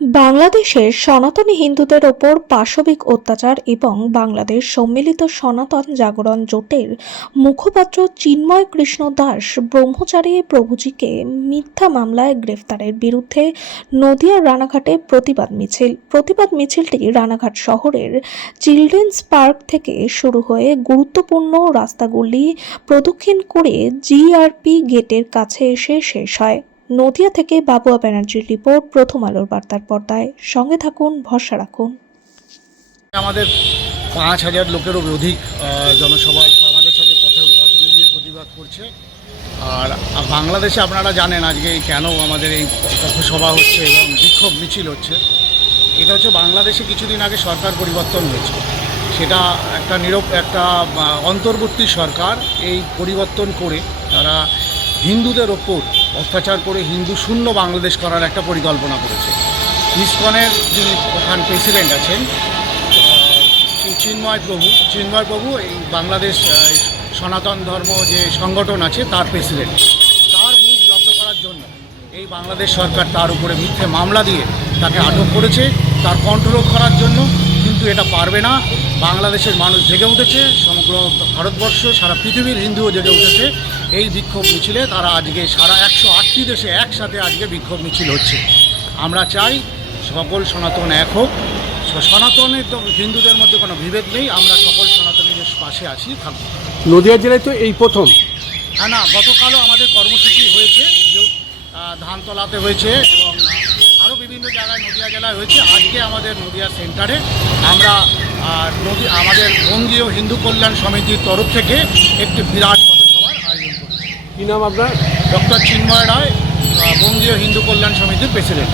বাংলাদেশের সনাতনী হিন্দুদের ওপর পাশবিক অত্যাচার এবং বাংলাদেশ সম্মিলিত সনাতন জাগরণ জোটের মুখপাত্র চিন্ময় কৃষ্ণ দাস ব্রহ্মচারী প্রভুজিকে মিথ্যা মামলায় গ্রেফতারের বিরুদ্ধে নদিয়ার রানাঘাটে প্রতিবাদ মিছিলটি রানাঘাট শহরের চিলড্রেন্স পার্ক থেকে শুরু হয়ে গুরুত্বপূর্ণ রাস্তাগুলি প্রদক্ষিণ করে জিআরপি গেটের কাছে এসে শেষ হয়। নদিয়া থেকে বাবুয়া ব্যানার্জির রিপোর্ট, প্রথম আলোর বার্তার পর্দায়। সঙ্গে থাকুন, ভরসা রাখুন। আমাদের ৫,০০০ লোকেরও অধিক জনসভা আমাদের সাথে পথ মিলিয়ে প্রতিবাদ করছে। আর বাংলাদেশে আপনারা জানেন আজকে কেন আমাদের এই পথসভা হচ্ছে এবং বিক্ষোভ মিছিল হচ্ছে। এটা হচ্ছে বাংলাদেশে কিছুদিন আগে সরকার পরিবর্তন হয়েছে, সেটা একটা অন্তর্বর্তী সরকার এই পরিবর্তন করে তারা হিন্দুদের ওপর অত্যাচার করে হিন্দু শূন্য বাংলাদেশ করার একটা পরিকল্পনা করেছে। ইসকনের যিনি প্রধান প্রেসিডেন্ট আছেন চিন্ময় প্রভু এই বাংলাদেশ সনাতন ধর্ম যে সংগঠন আছে তার প্রেসিডেন্ট, তার মুখ জব্দ করার জন্য এই বাংলাদেশ সরকার তার উপরে মিথ্যে মামলা দিয়ে তাকে আটক করেছে, তার কন্ট্রোল করার জন্য। কিন্তু এটা পারবে না। বাংলাদেশের মানুষ জেগে উঠেছে, সমগ্র ভারতবর্ষ সারা পৃথিবীর হিন্দুও জেগে উঠেছে এই বিক্ষোভ মিছিলে। তারা আজকে সারা 108টি দেশে একসাথে আজকে বিক্ষোভ মিছিল হচ্ছে। আমরা চাই সকল সনাতন এক হোক। সনাতনের তো হিন্দুদের মধ্যে কোনো বিভেদ নেই, আমরা সকল সনাতনীদের পাশে আছি, থাকবো। নদিয়া জেলায় তো এই প্রথম। হ্যাঁ, না, গতকালও আমাদের কর্মসূচি হয়েছে, ধানতলাতে হয়েছে এবং আরও বিভিন্ন জায়গায় নদিয়া জেলায় হয়েছে। আজকে আমাদের নদিয়া সেন্টারে আমরা আমাদের বঙ্গীয় হিন্দু কল্যাণ সমিতির তরফ থেকে একটি বিরাট পথসভার আয়োজন করেছি। কী নাম আপনার? ডক্টর চিন্ময় রায়, বঙ্গীয় হিন্দু কল্যাণ সমিতির প্রেসিডেন্ট।